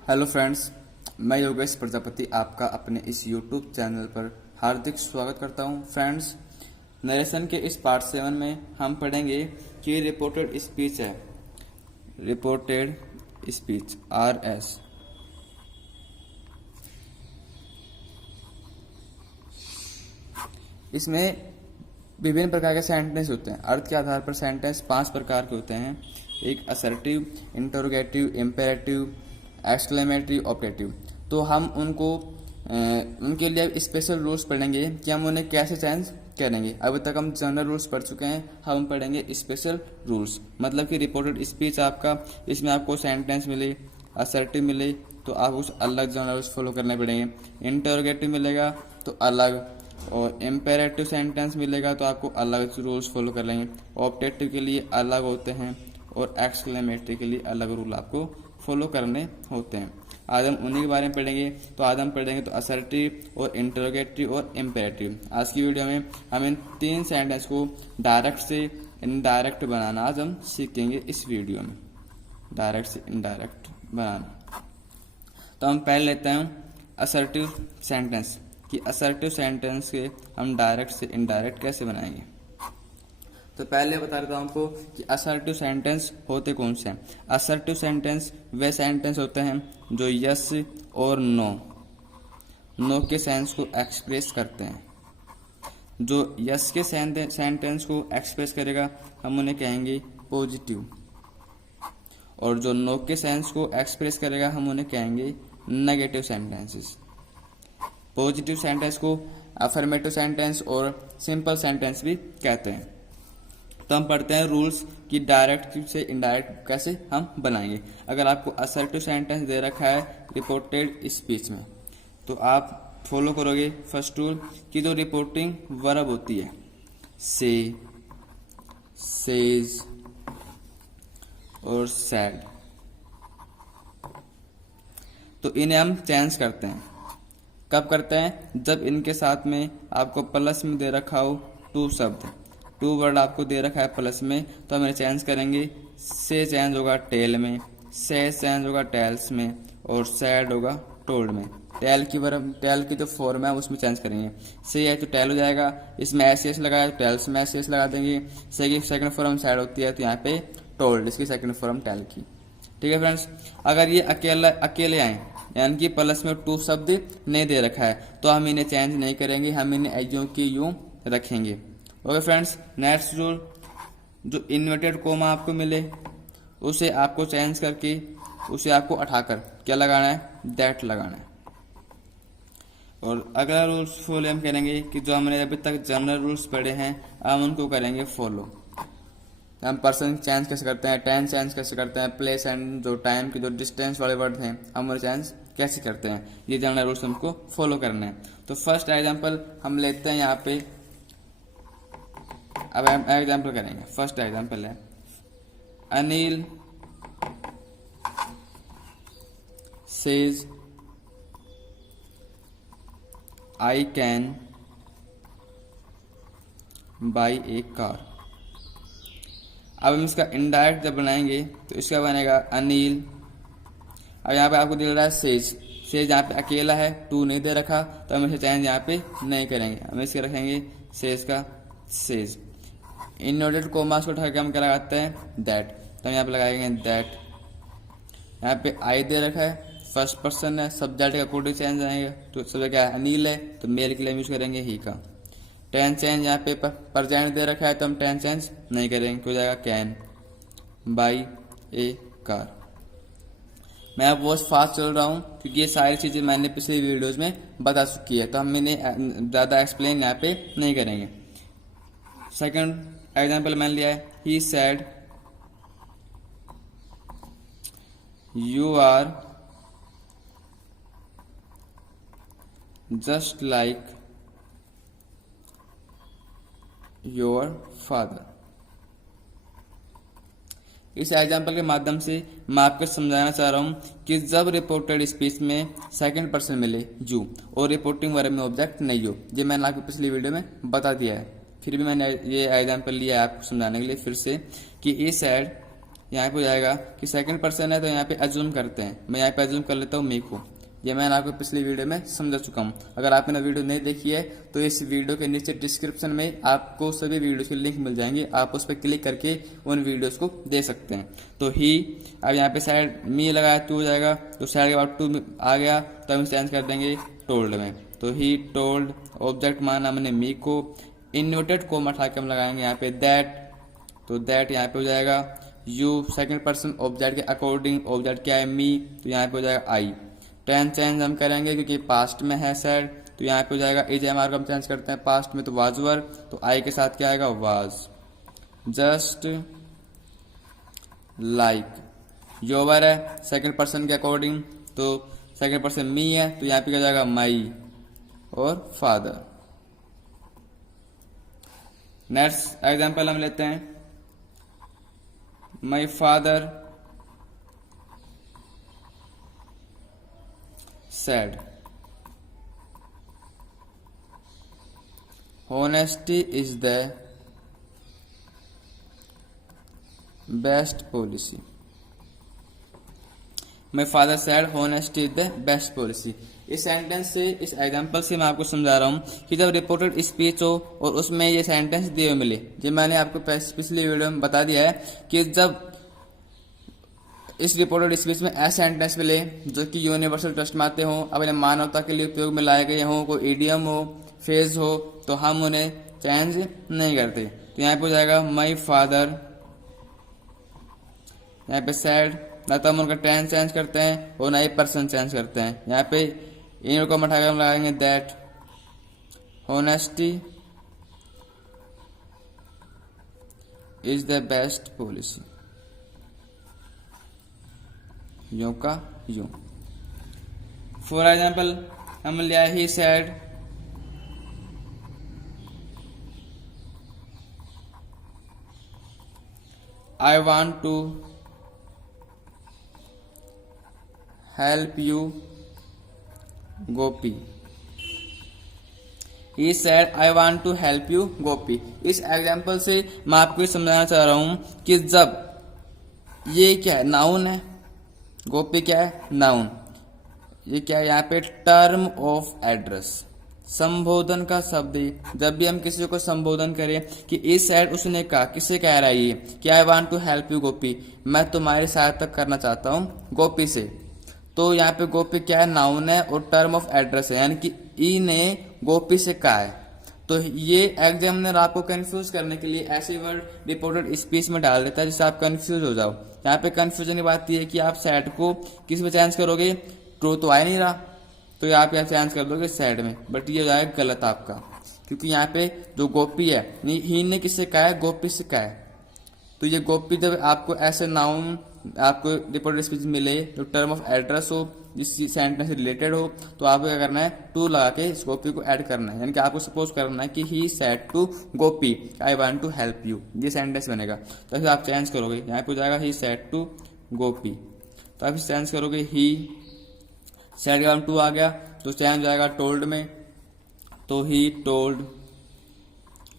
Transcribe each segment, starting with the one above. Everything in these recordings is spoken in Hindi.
हेलो फ्रेंड्स, मैं योगेश प्रजापति आपका अपने इस यूट्यूब चैनल पर हार्दिक स्वागत करता हूं। फ्रेंड्स, नरेशन के इस पार्ट 7 में हम पढ़ेंगे कि रिपोर्टेड स्पीच है, रिपोर्टेड स्पीच RS। इसमें विभिन्न प्रकार के सेंटेंस होते हैं। अर्थ के आधार पर सेंटेंस 5 प्रकार के होते हैं। एक assertive, interrogative, imperative, exclamatory, operative. तो हम उनके लिए स्पेशल रूल्स पढ़ेंगे कि हम उन्हें कैसे चेंज करेंगे। अभी तक हम जनरल रूल्स पढ़ चुके हैं, हम पढ़ेंगे स्पेशल रूल्स। मतलब कि रिपोर्टेड स्पीच आपका, इसमें आपको सेंटेंस मिले, असर्टिव मिले तो आप उस अलग जनरल रूल्स फॉलो करने पड़ेंगे। इंटरोगेटिव मिलेगा तो अलग, और इम्पेरेटिव सेंटेंस मिलेगा तो आपको अलग रूल्स फॉलो कर लेंगे। ऑब्जेक्टिव के लिए अलग होते हैं और एक्सक्लेमेटरी के लिए अलग रूल आपको फॉलो करने होते हैं। आज हम उन्हीं के बारे में पढ़ेंगे। तो आज हम पढ़ेंगे तो असर्टिव और इंटरोगेटिव और इम्पेरेटिव। आज की वीडियो में हम इन 3 सेंटेंस को डायरेक्ट से इनडायरेक्ट बनाना आज हम सीखेंगे इस वीडियो में, डायरेक्ट से इनडायरेक्ट बनाना। तो हम पहले लेते हैं असर्टिव सेंटेंस कि असर्टिव सेंटेंस के हम डायरेक्ट से इनडायरेक्ट कैसे बनाएंगे। तो पहले बता देता हूं आपको कि असर्टिव सेंटेंस होते कौन से हैं। असर्टिव सेंटेंस वे सेंटेंस होते हैं जो यस और नो के सेंस को एक्सप्रेस करते हैं। जो यस के सेंटेंस को एक्सप्रेस करेगा हम उन्हें कहेंगे पॉजिटिव, और जो नो के सेंस को एक्सप्रेस करेगा हम उन्हें कहेंगे नेगेटिव सेंटेंसेस। पॉजिटिव सेंटेंस को अफर्मेटिव सेंटेंस और सिंपल सेंटेंस भी कहते हैं। तो हम पढ़ते हैं रूल्स कि डायरेक्ट से इनडायरेक्ट कैसे हम बनाएंगे। अगर आपको असर्टिव सेंटेंस दे रखा है रिपोर्टेड स्पीच में, तो आप फॉलो करोगे फर्स्ट रूल कि जो रिपोर्टिंग वर्ब होती है, से, सेज और सैड, तो इन्हें हम चेंज करते हैं। कब करते हैं? जब इनके साथ में आपको प्लस में दे रखा हो टू शब्द, टू वर्ड आपको दे रखा है प्लस में, तो हम इन्हें चेंज करेंगे। से चेंज होगा टेल में, से चेंज होगा टेल्स में, और सैड होगा टोल्ड में। टेल की जो फॉर्म है उसमें चेंज करेंगे। से है तो टेल हो जाएगा, इसमें एस लगाया तो टेल्स में एस लगा देंगे। से की सेकंड फॉर्म सैड होती है तो यहाँ पे टोल्ड, इसकी सेकंड फॉर्म टेल की। ठीक है फ्रेंड्स, अगर ये अकेले आए यानी कि प्लस में टू शब्द नहीं दे रखा है तो हम इन्हें चेंज नहीं करेंगे, हम इन्हें यूं की यूं रखेंगे। ओके फ्रेंड्स, नेक्स्ट रूल, जो इन्वर्टेड कोमा आपको मिले उसे आपको चेंज करके उसे आपको उठाकर क्या लगाना है? दैट लगाना है। और अगला रूल्स फॉलो हम करेंगे कि जो हमने अभी तक जनरल रूल्स पढ़े हैं हम उनको करेंगे फॉलो। हम पर्सन चेंज कैसे करते हैं, टाइम चेंज कैसे करते हैं, प्लेस एंड जो टाइम की जो डिस्टेंस वाले वर्ड हैं हम उन्हें चेंज कैसे करते हैं, ये जनरल रूल्स हमको फॉलो करने हैं। तो फर्स्ट एग्जांपल हम लेते हैं यहाँ पे। अब हम एग्जांपल करेंगे। फर्स्ट एग्जांपल है Anil says I can buy A car. अब हम इसका इनडायरेक्ट जब बनाएंगे तो इसका बनेगा अनिल। अब यहाँ पे आपको दिख रहा है सेज यहाँ पे अकेला है, टू नहीं दे रखा, तो हम इसे चेंज यहाँ पे नहीं करेंगे, हम इसके रखेंगे सेज का सेज। इनवर्टेड कोमास को उठा के हम क्या लगाते हैं? दैट, तो हम यहाँ पे लगाएंगे दैट। यहाँ पे आई दे रखा है, फर्स्ट पर्सन है, सब्जेक्ट का कोड चेंज आएगा, तो सब्जेक्ट क्या है? अनिल है, तो मेल के लिए यूज करेंगे ही का। टेंस चेंज यहाँ पे प्रेजेंट दे रखा है तो हम टेंस चेंज नहीं करेंगे, तो हो जाएगा कैन बाई ए कार। मैं अब बहुत फास्ट चल रहा हूँ क्योंकि ये सारी चीज़ें मैंने पिछले वीडियोस में बता चुकी है, तो हम इन्हें ज़्यादा एक्सप्लेन यहाँ पे नहीं करेंगे। सेकंड एग्जांपल मैंने लिया है he said you are just like your father. इस एग्जाम्पल के माध्यम से मैं आपको समझाना चाह रहा हूं कि जब रिपोर्टेड स्पीच में सेकंड पर्सन मिले यू और रिपोर्टिंग वर्ब में ऑब्जेक्ट नहीं हो, ये मैंने आपको पिछली वीडियो में बता दिया है, फिर भी मैंने ये एग्जाम्पल लिया है आपको समझाने के लिए फिर से कि ई सैड यहाँ पे हो जाएगा कि सेकंड पर्सन है तो यहाँ पे अज्यूम करते हैं, मैं यहाँ पे अज्यूम कर लेता हूँ मी को। ये मैंने आपको पिछली वीडियो में समझा चुका हूँ। अगर आपने वीडियो नहीं देखी है तो इस वीडियो के नीचे डिस्क्रिप्शन में आपको सभी वीडियोस के लिंक मिल जाएंगे, आप उस पर क्लिक करके उन वीडियोस को दे सकते हैं। तो ही, अब यहाँ पे साइड मी लगाया टू हो जाएगा, तो साइड के बाद टू आ गया तो हम चेंज कर देंगे टोल्ड में। तो ही टोल्ड, ऑब्जेक्ट माना हमने मी को, इन्वर्टेड कोमा उठा के हम लगाएंगे यहाँ पे दैट, तो दैट यहाँ पे हो जाएगा यू, सेकंड पर्सन ऑब्जेक्ट के अकॉर्डिंग, ऑब्जेक्ट क्या है मी, तो यहाँ पे हो जाएगा आई। टेंस चेंज हम करेंगे क्योंकि पास्ट में है सैड, तो यहाँ पे हो जाएगा इज हमारे को हम चेंज करते हैं पास्ट में, तो वाज वर, तो आई के साथ क्या आएगा वाज। जस्ट लाइक, योवर है सेकंड पर्सन के अकॉर्डिंग, तो सेकंड पर्सन मी है तो यहाँ पे क्या जाएगा माई और फादर। नेक्स्ट एग्जाम्पल हम लेते हैं, my father said honesty is the best policy। My father said honesty is the best policy। इस सेंटेंस से, इस एग्जाम्पल से मैं आपको समझा रहा हूँ कि जब रिपोर्टेड स्पीच हो और उसमें ये सेंटेंस दिए हुए मिले, जो मैंने आपको पिछली वीडियो में बता दिया है कि जब इस रिपोर्टेड स्पीच में ऐसे सेंटेंस मिले जो कि यूनिवर्सल ट्रस्ट में आते हों, अपने मानवता के लिए उपयोग में लाए गए हों, कोई इडियम हो, फेज हो, तो हम उन्हें चेंज नहीं करते। तो यहाँ पे हो जाएगा माई फादर, यहाँ पे सैड, ना तो हम उनका टेंस चेंज करते हैं और ना ही पर्सन चेंज करते हैं। यहाँ पे इन को उठा कर हम लगाएंगे that honesty is the best policy, यूं का यूं। फॉर एग्जाम्पल हम लिया he said I want to help you Gopi. He said I want to help you Gopi. इस एग्जाम्पल से मैं आपको समझाना चाह रहा हूं कि जब ये क्या है, नाउन है, गोपी क्या है, नाउन, ये क्या है यहाँ पे टर्म ऑफ एड्रेस, संबोधन का शब्द है। जब भी हम किसी को संबोधन करें कि इस साइड उसने कहा, किसे कह रहा है ये कि I want to help you Gopi, मैं तुम्हारी सहायता करना चाहता हूँ गोपी से, तो यहाँ पे गोपी क्या है, नाउन है और टर्म ऑफ एड्रेस है, यानी कि ई ने गोपी से कहा है। तो ये एग्जामिनर आपको कंफ्यूज करने के लिए ऐसे वर्ड रिपोर्टेड स्पीच में डाल देता है जिससे आप कंफ्यूज हो जाओ। यहाँ पे कंफ्यूजन की बात यह है कि आप सैड को किस में चेंज करोगे, ट्रू तो आ ही नहीं रहा, तो यहाँ पे आप चेंज कर दोगे सैड में, बट ये जाएगा गलत आपका, क्योंकि यहाँ पे जो गोपी है, ही ने किससे कहा है, गोपी से कहा है। तो ये गोपी जब आपको ऐसे नाउन आपको रिपोर्टेड स्पीच मिले जो टर्म ऑफ एड्रेस हो, जिस सेंटेंस से रिलेटेड हो, तो आपको क्या करना है, टू लगा के इस गोपी को ऐड करना है। यानी कि आपको सपोज करना है कि he said to Gopi I want to help you, ये सेंटेंस बनेगा। तो ऐसे आप चेंज करोगे, यहाँ पे हो जाएगा ही सेड टू गोपी, तो आप चेंज करोगे ही सेड के बाद टू आ गया तो चेंज हो जाएगा टोल्ड में, तो he told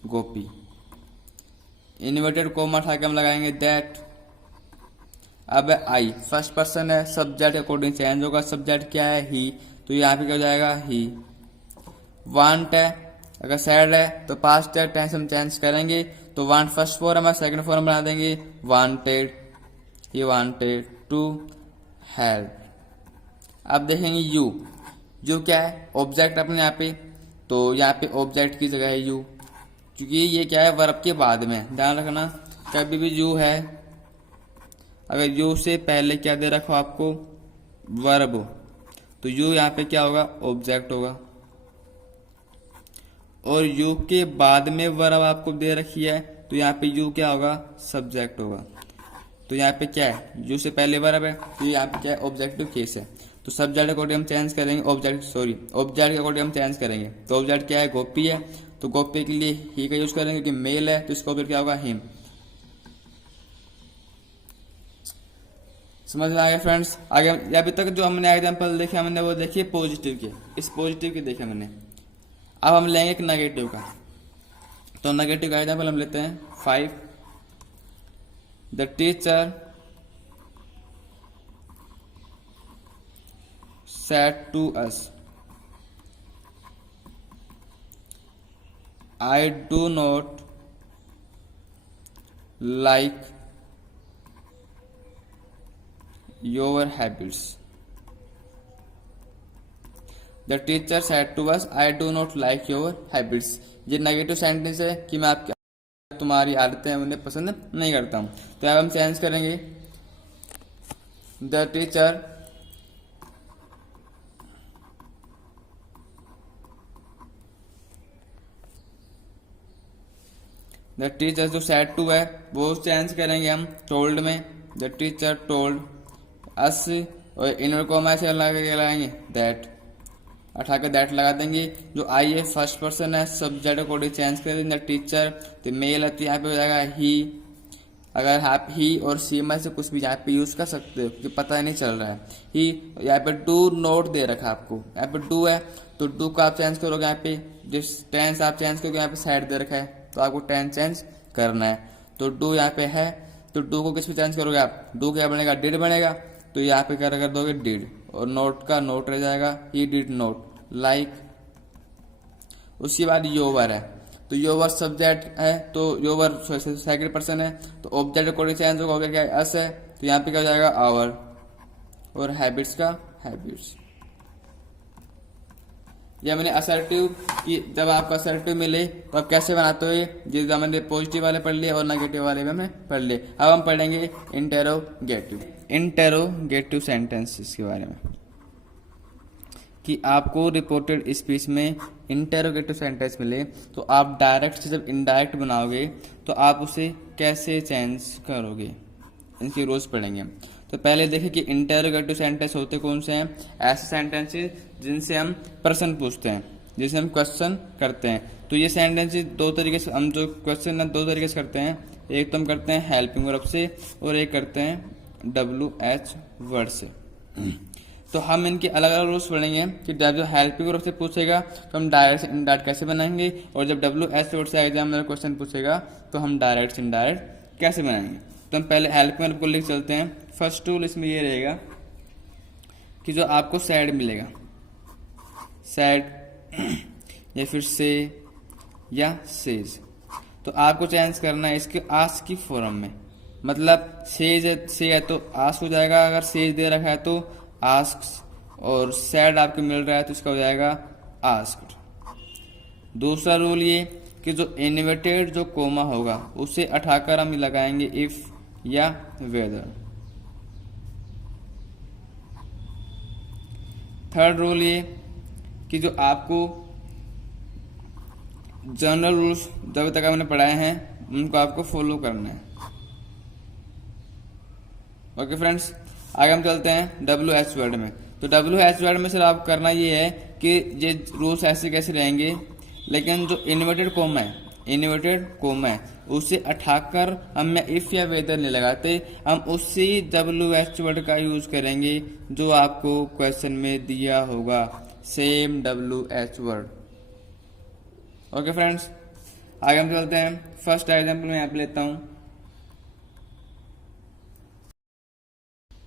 Gopi. Inverted coma उठा के हम लगाएंगे दैट। अब आई फर्स्ट पर्सन है, सब्जेक्ट अकॉर्डिंग चेंज होगा, सब्जेक्ट क्या है, ही, तो यहाँ पे क्या हो जाएगा ही। वांट है, अगर सैड है तो पास्ट है, टेंस हम चेंज करेंगे, तो वांट फर्स्ट फॉर्म है, सेकंड फॉर्म बना देंगे wanted, he wanted to help. अब देखेंगे यू, यू क्या है, ऑब्जेक्ट अपने यहाँ पे, तो यहाँ पे ऑब्जेक्ट की जगह है यू, क्योंकि ये क्या है, वर्ब के बाद में, ध्यान रखना कभी भी यू है, अगर यू से पहले क्या दे रखो आपको, वर्ब, तो यू यहाँ पे क्या होगा, ऑब्जेक्ट होगा, और यू के बाद में वर्ब आपको दे रखी है, तो यहाँ पे यू क्या होगा, सब्जेक्ट होगा। तो यहाँ पे क्या है, यू से पहले वर्ब है, तो यहाँ पे क्या है, ऑब्जेक्टिव केस है, तो सब्जेक्ट अकॉर्डिंग हम चेंज करेंगे, ऑब्जेक्ट के अकॉर्डिंग हम चेंज करेंगे। तो ऑब्जेक्ट क्या है, गोपी है, तो गोपी के लिए ही का यूज करेंगे क्योंकि मेल है, तो इसका ऑब्जेक्ट क्या होगा, हिम। समझ में आ गया फ्रेंड्स। आगे अभी तक जो हमने एग्जांपल देखे हमने वो देखिए पॉजिटिव के, इस पॉजिटिव के देखे हमने। अब हम लेंगे एक नेगेटिव का, तो नेगेटिव का एग्जांपल हम लेते हैं 5। The teacher said to us, I do not like your habits. The teacher said to us, I do not like your habits. ये नेगेटिव सेंटेंस है कि मैं आपकी तुम्हारी आदतें उन्हें पसंद नहीं करता हूँ। तो अब हम चेंज करेंगे द टीचर जो सेड टू है वो चेंज करेंगे हम टोल्ड में। द टीचर टोल्ड अस, और इनवर्ट कॉमा से लगाएंगे दैट, उठा के दैट लगा देंगे। जो आई है फर्स्ट पर्सन है, सब्जेक्ट को चेंज कर देंगे टीचर, तो मेल है तो यहाँ पे हो जाएगा ही। अगर आप ही और सी में से कुछ भी यहाँ पे यूज कर सकते हो क्योंकि पता ही नहीं चल रहा है। ही यहाँ पे डू नोट दे रखा है आपको, यहाँ पे डू है तो डू को आप चेंज करोगे, यहाँ पे जिस टेंस आप चेंज करोगे यहाँ पे साइड दे रखा है तो आपको टेंस चेंज करना है। तो डू यहाँ पे है तो डू को किस पे चेंज करोगे आप, डू क्या बनेगा, डिड बनेगा, तो यहाँ पे क्या कर दोगे डिड, और नोट का नोट रह जाएगा ही डिड नोट लाइक। उसके बाद योवर है तो योवर सब्जेक्ट है तो योवर सेकंड पर्सन है तो ऑब्जेक्ट अकॉर्डिंग चेंज होगा, क्या अस है तो यहाँ पे क्या हो जाएगा आवर, और हैबिट्स का हैबिट्स। या मैंने असर्टिव कि जब आपको असर्टिव मिले तो आप कैसे बनाते हो, जिस हमने पॉजिटिव वाले पढ़ लिए और नेगेटिव वाले भी हमने पढ़ लिए। अब हम पढ़ेंगे इंटेरोगेटिव सेंटेंसेस के बारे में कि आपको रिपोर्टेड स्पीच में इंटेरोगेटिव सेंटेंस मिले तो आप डायरेक्ट से जब इनडायरेक्ट बनाओगे तो आप उसे कैसे चेंज करोगे, इनके रूल्स पढ़ेंगे। तो पहले देखिए कि इंटेरोगेटिव सेंटेंस होते कौन से हैं, ऐसे सेंटेंसेस जिनसे हम प्रश्न पूछते हैं, जिसे हम क्वेश्चन करते हैं। तो ये सेंटेंसेस दो तरीके से, हम जो क्वेश्चन है दो तरीके से करते हैं, एक तो हम करते हैं हेल्पिंग वर्ब से और एक करते हैं WH वर्ड से। तो हम इनके अलग अलग रूल्स पढ़ेंगे कि जब जो हेल्पिंग वर्ब से पूछेगा तो हम डायरेक्ट से इनडायरेक्ट कैसे बनाएंगे, और जब WH वर्ड से एग्जाम में क्वेश्चन पूछेगा तो हम डायरेक्ट से इनडायरेक्ट कैसे बनाएंगे। तो हम पहले हेल्पिंग वर्ब को लिख चलते हैं। फर्स्ट रूल इसमें ये रहेगा कि जो आपको सैड मिलेगा, सैड या फिर से या सेज, तो आपको चेंज करना है इसके आस्क की फॉर्म में। मतलब से है तो आस्क हो जाएगा, अगर सेज दे रखा है तो आस्क, और सैड आपको मिल रहा है तो इसका हो जाएगा आस्क्ड। दूसरा रूल ये कि जो इन्वर्टेड जो कोमा होगा उसे उठाकर हम लगाएंगे इफ या वेदर। थर्ड रूल ये कि जो आपको जनरल रूल्स जब तक हमने पढ़ाए हैं उनको आपको फॉलो करना है। ओके फ्रेंड्स, आगे हम चलते हैं WH वर्ड में। तो WH वर्ड में सर आप करना ये है कि ये रूल्स ऐसे कैसे रहेंगे, लेकिन जो इन्वर्टेड कोमा है उसे उठाकर हम इफ या वेदर नहीं लगाते, हम उसी WH वर्ड का यूज करेंगे जो आपको क्वेश्चन में दिया होगा, same WH word. Okay friends, आगे हम चलते हैं। फर्स्ट एग्जाम्पल मैं यहाँ पे लेता हूँ।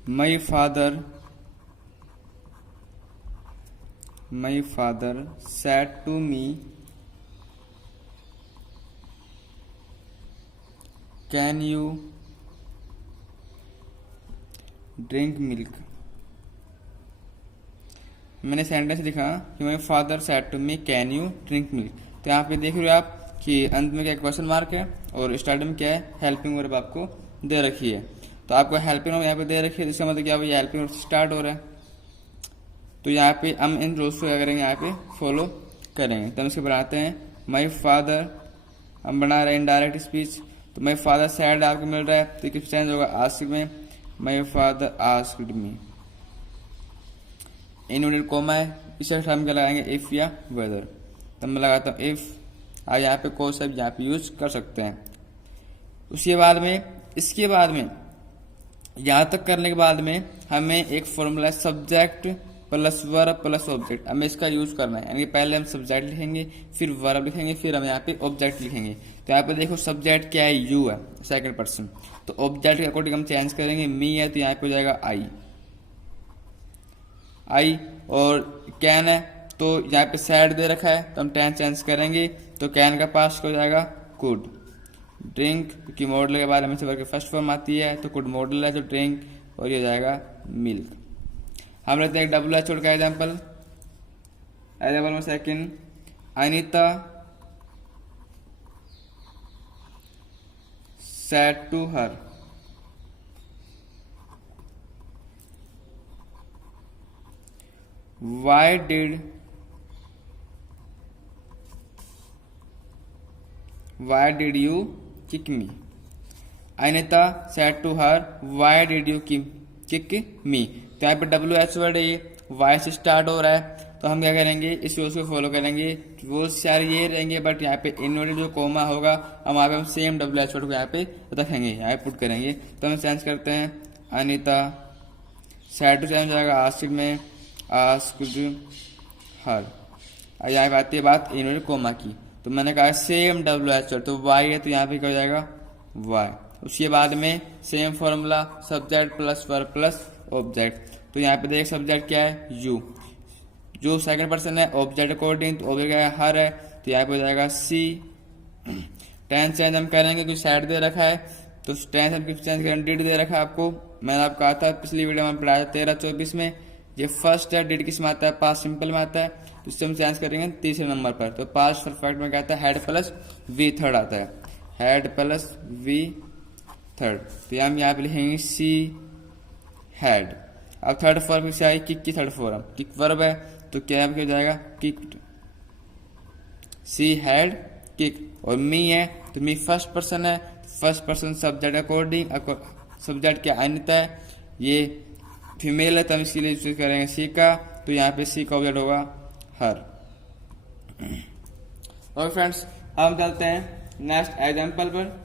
My father said to me, can you drink milk? मैंने सेंटेंस लिखा कि my father said to me can you drink milk. तो यहाँ पे देख रहे हो आप कि अंत में क्या क्वेश्चन मार्क है और स्टार्टिंग में क्या है, हेल्पिंग वर्ब आपको दे रखी है। तो आपको हेल्पिंग वर्ब यहाँ पे दे रखी है, जिसका मतलब क्या, ये हेल्पिंग वर्ब से स्टार्ट हो रहा है। तो यहाँ पे हम इन रूल्स को क्या करेंगे, यहाँ पे फॉलो करेंगे। तो हम इसको बनाते हैं माई फादर, हम बना रहे हैं इनडायरेक्ट स्पीच। तो माई फादर सैड आपको मिल रहा है तो किस चेंज होगा, आस्क में, my father asked me. Inverted comma है, इसे हम क्या लगाएंगे, इफ या वेदर। तो मैं लगाता हूँ इफ, आप यहाँ पे कोई सा भी यहाँ पे यूज कर सकते हैं। उसके बाद में, इसके बाद में, यहाँ तक करने के बाद में हमें एक formula subject plus verb plus object, हमें इसका यूज करना है। यानी पहले हम सब्जेक्ट लिखेंगे, फिर वर्ब लिखेंगे, फिर हम यहाँ पे ऑब्जेक्ट लिखेंगे। तो यहाँ पे देखो सब्जेक्ट क्या है, यू है, सेकंड पर्सन। तो ऑब्जेक्ट के अकॉर्डिंग हम चेंज करेंगे, मी है तो यहाँ पे हो जाएगा आई। आई, और कैन है तो यहाँ पे सैड दे रखा है तो हम टेंस चेंज करेंगे तो कैन का पास्ट हो जाएगा कुड। ड्रिंक की मॉडल के बारे में से वर्ग की फर्स्ट फॉर्म आती है तो कुड मॉडल है तो ड्रिंक, और ये हो जाएगा मिल्क। हम लेते हैं WHO का एग्जाम्पल। एग्जाम्पल में second, Anita said to her, why did you kick me? Anita said to her, why did you kick me? तो यहाँ पे WH वर्ड है, ये वाई से स्टार्ट हो रहा है तो हम क्या करेंगे, इस रूल्स को फॉलो करेंगे। वो सारे ये रहेंगे बट यहाँ पे इनवर्टेड जो कोमा होगा हम वहाँ पे हम सेम WH वर्ड को यहाँ पे रखेंगे, यहाँ पे पुट करेंगे। तो हम चेंज करते हैं, अनिता सैड टू चेंज हो जाएगा आस्क्ड में, आस्क्ड हर। यहाँ पे आती है बात इनवर्टेड कोमा की, तो मैंने कहा सेम WH वर्ड तो वाई है तो यहाँ पे क्या हो जाएगा वाई। उसके बाद में same formula subject plus verb plus object. तो यहाँ पे देख सब्जेक्ट क्या है यू, जो सेकंड पर्सन है ऑब्जेक्ट अकॉर्डिंग तो ऑब्जेक्ट है हर है तो यहाँ पे हो जाएगा सी। टेंस चेंज हम करेंगे क्योंकि साइड दे रखा है तो टेंस हम चेंज करेंगे, डिड दे रखा है आपको, मैंने आपको कहा था पिछली वीडियो में पढ़ाया 13-24 में। ये फर्स्ट है डिड किस में आता है, पास्ट सिंपल में आता है तो इससे हम चेंज करेंगे तीसरे नंबर पर। तो पास्ट परफेक्ट में क्या आता है, हेड प्लस वी थर्ड आता है, हेड प्लस वी थर्ड। तो यहाँ पे लिखेंगे सी हैड। अब थर्ड फॉर्म से आई किक की थर्ड फॉर्म, किक वर्ब है तो क्या हो जाएगा किक्ड, सी हैड किक। और मी है तो मी फर्स्ट पर्सन है, first person subject according, subject क्या अनिता है, ये फीमेल है तो हम इसके लिए यूज करेंगे सी का, तो यहाँ पे सी का ऑब्जेक्ट होगा हर। और फ्रेंड्स हम चलते हैं नेक्स्ट एग्जाम्पल पर।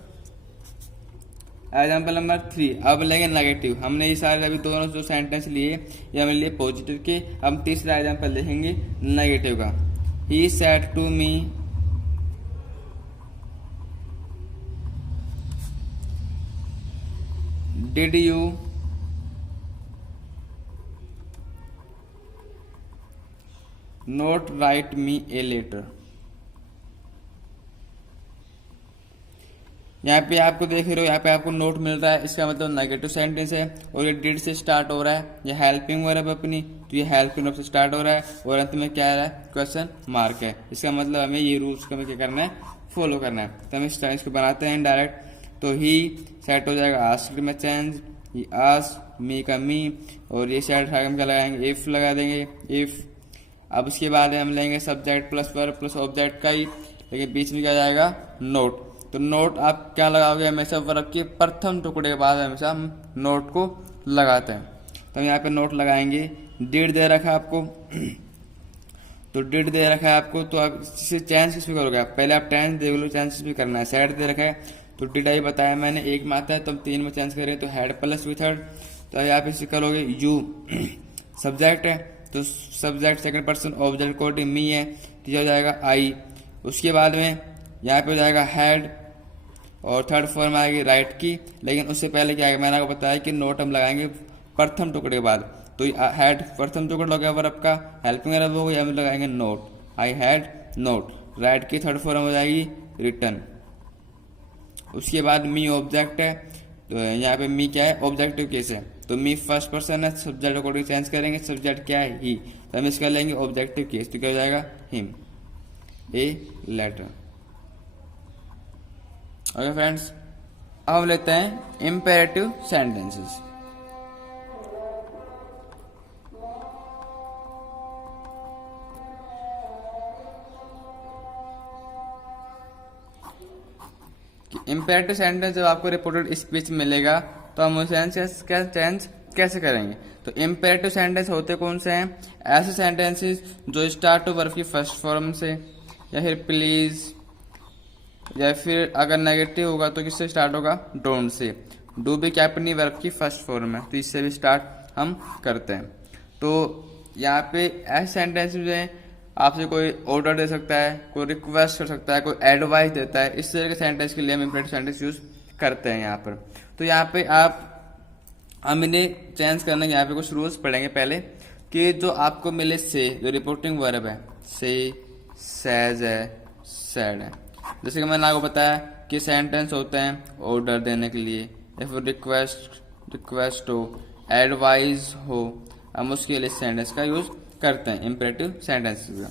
एग्जाम्पल नंबर 3, अब लेंगे नेगेटिव। हमने ये सारे अभी दोनों जो सेंटेंस लिए ये हमने लिए पॉजिटिव के, हम तीसरा एग्जाम्पल लिखेंगे नेगेटिव का। He said to me did you not write me a letter. यहाँ पे आपको देख रहे हो, यहाँ पे आपको नोट मिल रहा है, इसका मतलब नेगेटिव सेंटेंस है और ये डिड से स्टार्ट हो रहा है, ये हेल्पिंग वर्ब अपनी तो ये हेल्पिंग वर्ब से स्टार्ट हो रहा है और अंत में क्या आ रहा है क्वेश्चन मार्क है। इसका मतलब हमें ये रूल्स को हमें क्या करना है फॉलो करना है। तो हम इस टाइम्स को बनाते हैं डायरेक्ट। तो ही सेट हो जाएगा आस्क्ड में चेंज, ही आस्क्ड मी का मी, और ये सेट हम क्या लगाएंगे इफ लगा देंगे इफ। अब उसके बाद हम लेंगे subject plus verb plus object का ही, लेकिन बीच में क्या जाएगा नोट। तो नोट आप क्या लगाओगे, हमेशा वर्ब के प्रथम टुकड़े के बाद हमेशा हम नोट को लगाते हैं। तो हम यहाँ पे नोट लगाएंगे। डिड दे रखा है आपको तो डिड दे रखा है आपको, तो आप इसे चेंज किस भी करोगे आप, पहले आप टेंस देख लो, चेंज भी करना है। सेड दे रखा है तो डिड आई बताया मैंने एक में आता है तो हम 3 में चेंज करें तो हेड प्लस वी थर्ड। तो आप इसे करोगे यू, सब्जेक्ट है तो subject second person object according me है तो हो जाएगा आई। उसके बाद में यहाँ पे हो जाएगा हेड और थर्ड फॉर्म आएगी राइट की, लेकिन उससे पहले क्या आएगा मैंने आपको बताया कि नोट हम लगाएंगे प्रथम टुकड़े के बाद। तो हेड प्रथम टुकड़ा लगा वर्ब का, हेल्पिंग वर्ब हो गया, हम लगाएंगे note, I had note. Right की थर्ड फॉर्म हो जाएगी रिटर्न। उसके बाद मी ऑब्जेक्ट है तो यहाँ पे मी क्या है ऑब्जेक्टिव केस है तो मी फर्स्ट पर्सन है, सब्जेक्ट अकॉर्डिंग चेंज करेंगे, सब्जेक्ट क्या है ही, तो हम इसका लेंगे ऑब्जेक्टिव केस तो क्या हो जाएगा him a letter. Okay friends, अब हम लेते हैं इंपेरेटिव सेंटेंसेस। इंपेरेटिव सेंटेंस जब आपको रिपोर्टेड स्पीच मिलेगा तो हम उसे चेंज कैसे करेंगे। तो इंपेरेटिव सेंटेंस होते कौन से हैं, ऐसे सेंटेंसेस जो स्टार्ट हो वर्ब की फर्स्ट फॉर्म से, या फिर प्लीज, या फिर अगर नेगेटिव होगा तो किससे स्टार्ट होगा डोंट से। डू भी क्या अपनी वर्ब की फर्स्ट फॉर्म है तो इससे भी स्टार्ट हम करते हैं। तो यहाँ पे ऐसे सेंटेंस जो है आपसे कोई ऑर्डर दे सकता है, कोई रिक्वेस्ट कर सकता है, कोई एडवाइस देता है, इस तरह के सेंटेंस के लिए हम इंपेरेटिव सेंटेंस यूज करते हैं यहाँ पर। तो यहाँ पे हम इन्हें चेंज करने के यहाँ पे कुछ रूल्स पढ़ेंगे पहले। कि जो आपको मिले से, जो रिपोर्टिंग वर्ब है, से, सेज है, सेड है। जैसे कि मैंने आपको बताया कि सेंटेंस होते हैं ऑर्डर देने के लिए, या फिर रिक्वेस्ट हो, एडवाइस हो, हम उसके लिए सेंटेंस का यूज करते हैं, इंपेरेटिव सेंटेंसेस का।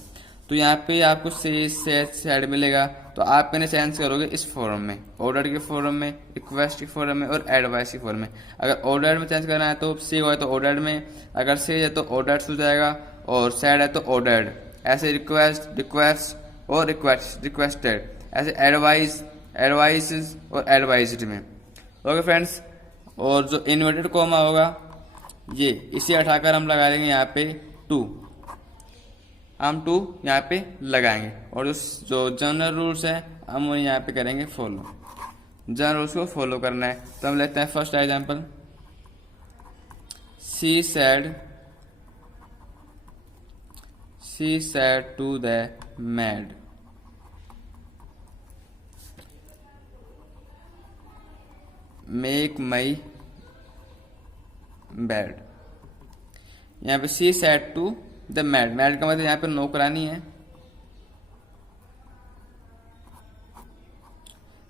तो यहाँ पे आपको से, सेड मिलेगा, तो आप इन्हें सेंस करोगे इस फॉर्म में, ऑर्डर के फॉर्म में, रिक्वेस्ट के फॉर्म में और एडवाइस के फॉर्म में। अगर ऑर्डर में चेंज करना है तो से हुआ तो ऑर्डर में, अगर से है तो ऑर्डर्स हो जाएगा, और सेड है तो ऑर्डर्ड। ऐसे रिक्वेस्ट और रिक्वेस्टेड, ऐसे एडवाइस और एडवाइज्ड में। ओके फ्रेंड्स, और जो इन्वर्टेड कॉमा होगा ये, इसे हटाकर हम लगा देंगे यहाँ पे टू, हम टू यहाँ पे लगाएंगे, और जो जनरल रूल्स है हम वो यहाँ पे करेंगे फॉलो, जनरल रूल्स को फॉलो करना है। तो हम लेते हैं first example, she said to the maid, make my bed. यहाँ पे she said to the maid, maid का मतलब यहाँ पे नौकरानी है,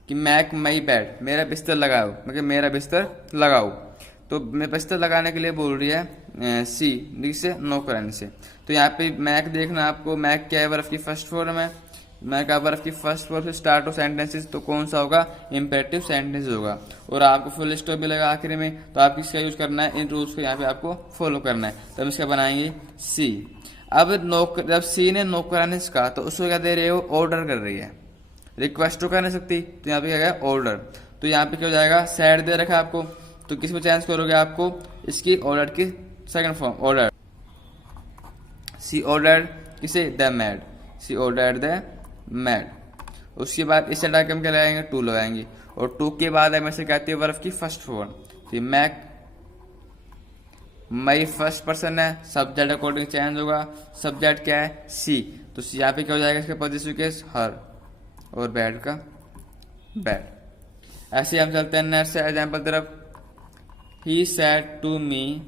कि मेक माई बेड, मेरा बिस्तर लगाओ, मतलब मेरा बिस्तर लगाओ। तो मैं बिस्तर लगाने के लिए बोल रही है सी, जिससे नौकरानी से। तो यहाँ पे मैक देखना आपको, मैक क्या है, वर्ब की फर्स्ट फॉर्म है, मैक वर्ब की फर्स्ट फॉर्म से स्टार्ट हो सेंटेंसेस, तो कौन सा होगा, इंपेरेटिव सेंटेंस होगा। और आपको फुल स्टॉप मिलेगा आखिर में, तो आप किसका यूज करना है, इन रूल्स को यहाँ पे आपको फॉलो करना है। तो हम इसका बनाएंगे सी। अब जब सी ने नौकरानी से कहा तो उसको क्या दे रही है, वो ऑर्डर कर रही है, रिक्वेस्ट तो कर नहीं सकती, तो यहाँ पे क्या है, ऑर्डर। तो यहाँ पे क्या हो जाएगा, सैड दे रखा है आपको, तो किस में चेंज करोगे, आपको इसकी ऑर्डर की second form, order. She order किसे, the maid, she order the maid. उसके बाद इसे हटा के हम क्या लगाएंगे, टू लगाएंगे, और टू के बाद हमें से कहती है वर्ब की फर्स्ट फॉर्म, तो मैक मई फर्स्ट पर्सन है, सब्जेक्ट अकॉर्डिंग चेंज होगा, सब्जेक्ट क्या है, सी, तो यहाँ पे क्या हो जाएगा, इसका पॉजिटिव केस हर, और बैड का बैड। ऐसे हम चलते हैं नेक्स्ट एग्जांपल तरफ, he said to me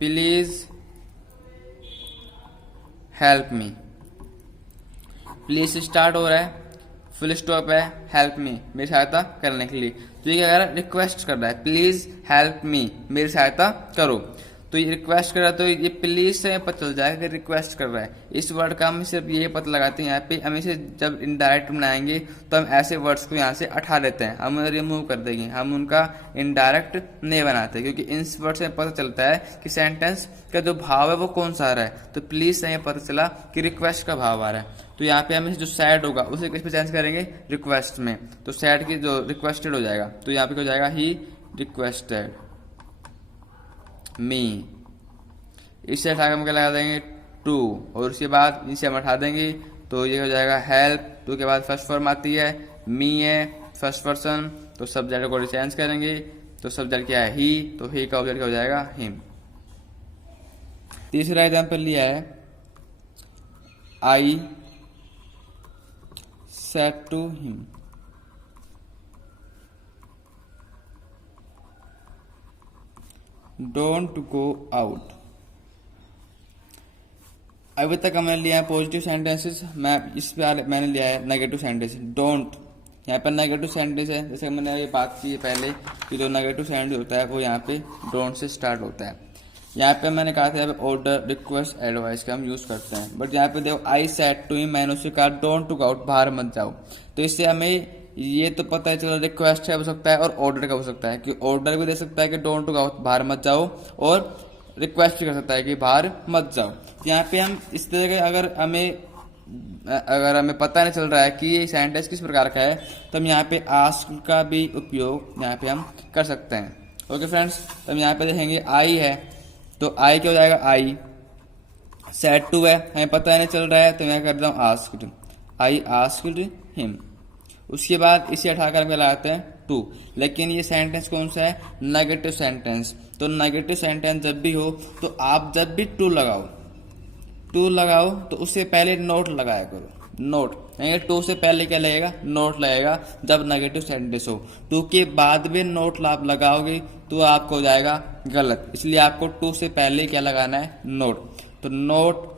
please help me, please start हो रहा है, फुल स्टॉप है, हेल्प मी, मेरी सहायता करने के लिए। तो ये क्या कर रहा है, रिक्वेस्ट कर रहा है, प्लीज हेल्प मी, मेरी सहायता करो। तो ये रिक्वेस्ट कर रहा है, तो ये प्लीज से पता चल जाएगा कि रिक्वेस्ट कर रहा है। इस वर्ड का हम सिर्फ ये पता लगाते हैं यहाँ पे, हम इसे जब इनडायरेक्ट बनाएंगे तो हम ऐसे वर्ड्स को यहाँ से हटा देते हैं, हम उन्हें रिमूव कर देंगे, हम उनका इनडायरेक्ट नहीं बनाते, क्योंकि इन वर्ड से पता चलता है कि सेंटेंस का जो भाव है वो कौन सा आ रहा है। तो प्लीज से पता चला कि रिक्वेस्ट का भाव आ रहा है। तो यहाँ पे हम जो सैड होगा उसे किस पे चेंज करेंगे, रिक्वेस्ट में। तो सैड की जो रिक्वेस्टेड हो जाएगा, तो यहाँ पे क्या हो जाएगा, ही रिक्वेस्टेड मी। इससे हटा के हम क्या लगा देंगे, टू, और उसके बाद इनसे हम हटा देंगे, तो ये हो जाएगा हेल्प। टू के बाद फर्स्ट फॉर्म आती है, मी है फर्स्ट पर्सन, तो सब्जेक्ट को चेंज करेंगे, तो सब्जेक्ट क्या है, ही, तो ही का ऑब्जेक्ट क्या हो जाएगा, हिम। तीसरा एग्जाम्पल लिया है, आई said to him don't go out। अभी तक हमने लिया है पॉजिटिव सेंटेंसेस, मैं इस पे मैंने लिया है नेगेटिव सेंटेंस, डोंट। यहाँ पर नेगेटिव सेंटेंस है, जैसे मैंने ये बात की पहले कि जो नेगेटिव सेंटेंस होता है वो यहाँ पे डोंट से स्टार्ट होता है। यहाँ पे मैंने कहा था यहाँ पे ऑर्डर, रिक्वेस्ट, एडवाइस का हम यूज करते हैं, बट यहाँ पे देखो आई सेड टू हिम, मैंने उससे कहा डोंट टू गो आउट, बाहर मत जाओ। तो इससे हमें ये तो पता है चलो रिक्वेस्ट का हो सकता है और ऑर्डर का हो सकता है, कि ऑर्डर भी दे सकता है कि डोंट टू गो आउट, बाहर मत जाओ, और रिक्वेस्ट भी कर सकता है कि बाहर मत जाओ। यहाँ पे हम इस तरह के अगर हमें पता नहीं चल रहा है कि ये सेंटेंस किस प्रकार का है, तो हम यहाँ पे आस्क का भी उपयोग यहाँ पे हम कर सकते हैं। ओके फ्रेंड्स, तो हम यहाँ पे देखेंगे आई है, तो आई क्या हो जाएगा, आई सेड टू है, हमें पता नहीं चल रहा है, तो मैं करता हूँ आस्क्ड, आई आस्क्ड हिम। उसके बाद इसे हटाकर हम लगाते हैं टू, लेकिन ये सेंटेंस कौन सा है, नेगेटिव सेंटेंस। तो नेगेटिव सेंटेंस जब भी हो तो आप जब भी टू लगाओ तो उससे पहले नोट लगाया करो, नोट, यानी टू से पहले क्या लगेगा, नोट लगेगा जब नेगेटिव सेंटेंस हो। टू के बाद में नोट आप लगाओगे तो आपको हो जाएगा गलत, इसलिए आपको टू से पहले क्या लगाना है, नोट। तो नोट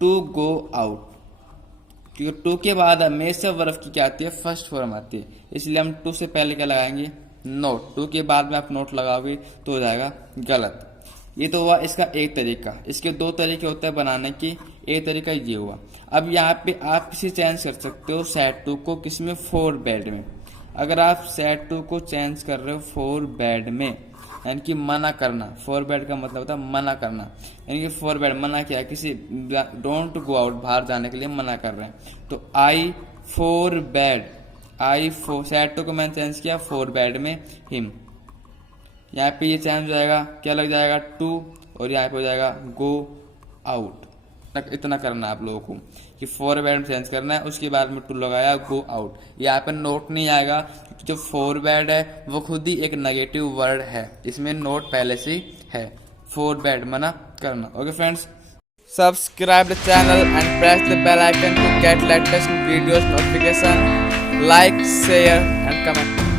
टू गो आउट, क्योंकि टू के बाद हमेशा वर्ब की क्या आती है, फर्स्ट फॉर्म आती है, इसलिए हम टू से पहले क्या लगाएंगे, नोट। टू के बाद में आप नोट लगाओगे तो हो जाएगा गलत। ये तो हुआ इसका एक तरीका। इसके दो तरीके होते हैं बनाने की। एक तरीका ये हुआ। अब यहाँ पे आप इसे चेंज कर सकते हो सैड टू को, किसमें, फोर बेड में। अगर आप सैड टू को चेंज कर रहे हो फोर बेड में, यानी कि मना करना, फोर बेड का मतलब होता है मना करना, यानी कि फोर बेड मना किया, किसी डोंट गो आउट, बाहर जाने के लिए मना कर रहे हैं। तो I for bed, I for, said to को मैंने चेंज किया फोर बेड में हिम। यहाँ पे ये चेंज हो जाएगा, क्या लग जाएगा, टू, और यहाँ पे हो जाएगा गो आउट। इतना करना है आप लोगों को कि फोर बेड चेंज करना है, उसके बाद में टू लगाया, गो आउट। यहाँ पे नोट नहीं आएगा क्योंकि जो फोर बेड है वो खुद ही एक नेगेटिव वर्ड है, इसमें नोट पहले से ही है। फोर बेड मना करना। Okay friends, subscribe the channel and press the bell icon to get latest videos notification. Like, share and comment.